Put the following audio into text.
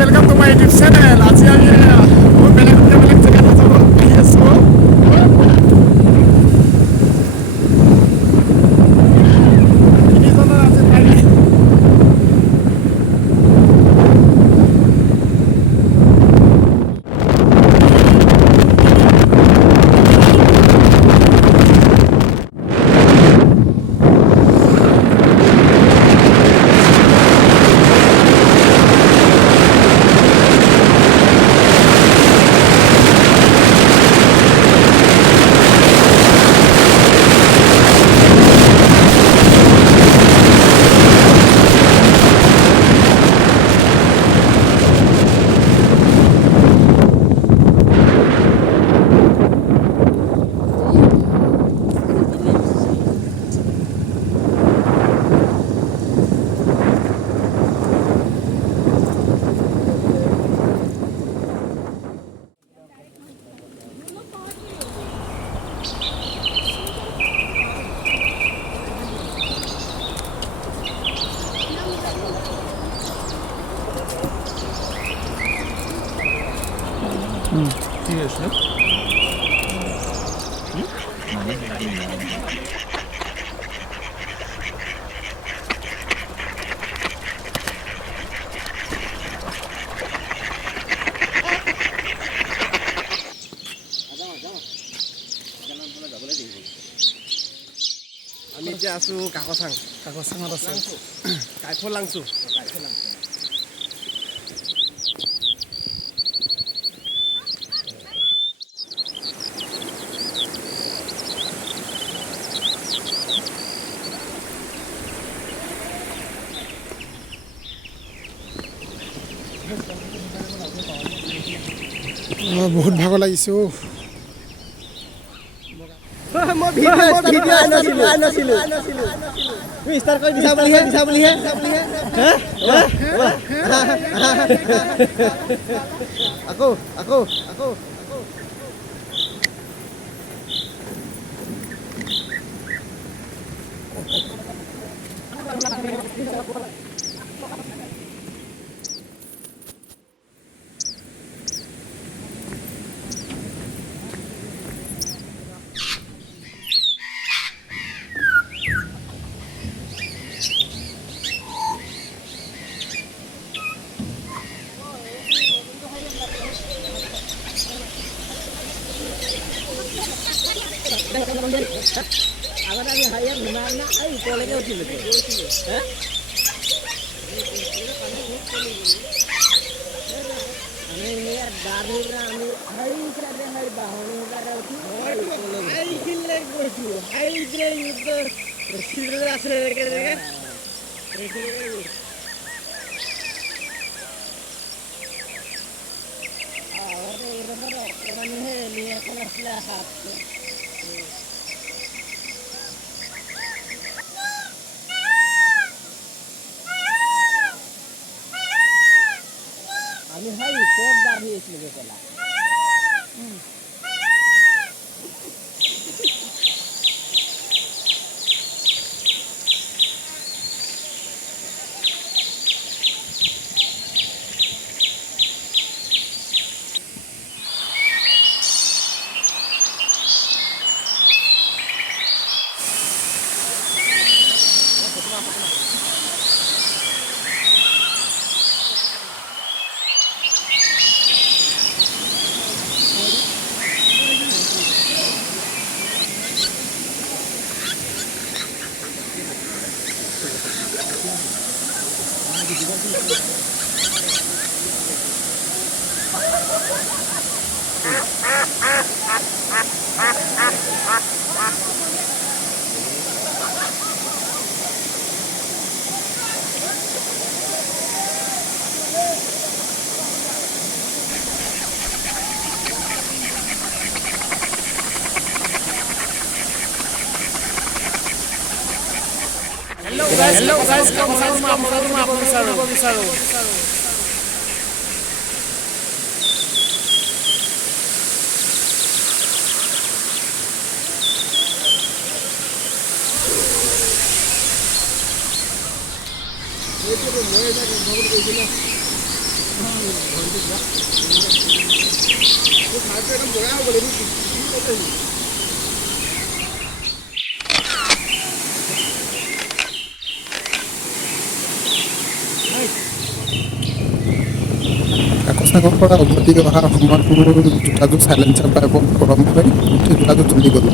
welcome to my YouTube channel. আজি আমি বহুত বেলেগ জেগাত আহি আছো। তিনিজনৰ আজি পাৰি। ঠিক আছে। আমি এতিয়া আছো কাকচাঙত আছো কাইফল লাংচু বহুত ভাগৰ লাগিছে। আকৌ আগতে আমি হাইয়াত ঘুমাই না এই ওপৰলৈকে উঠিলো আমি ইয়াত গা ধুই আমি হাই বাহনী উঠি গৈছো আছে আমি হাই কোট দাঁড়িয়েছিল বেলা Hello guys, kamu bisa. কাকচাঙৰ পৰা উভতি অহা সময়ত মোৰ জোতাযোৰ চাইলেঞ্চাৰ পাইপত গৰম হৈ গোটেই জোতাযোৰ জ্বলি গ'ল।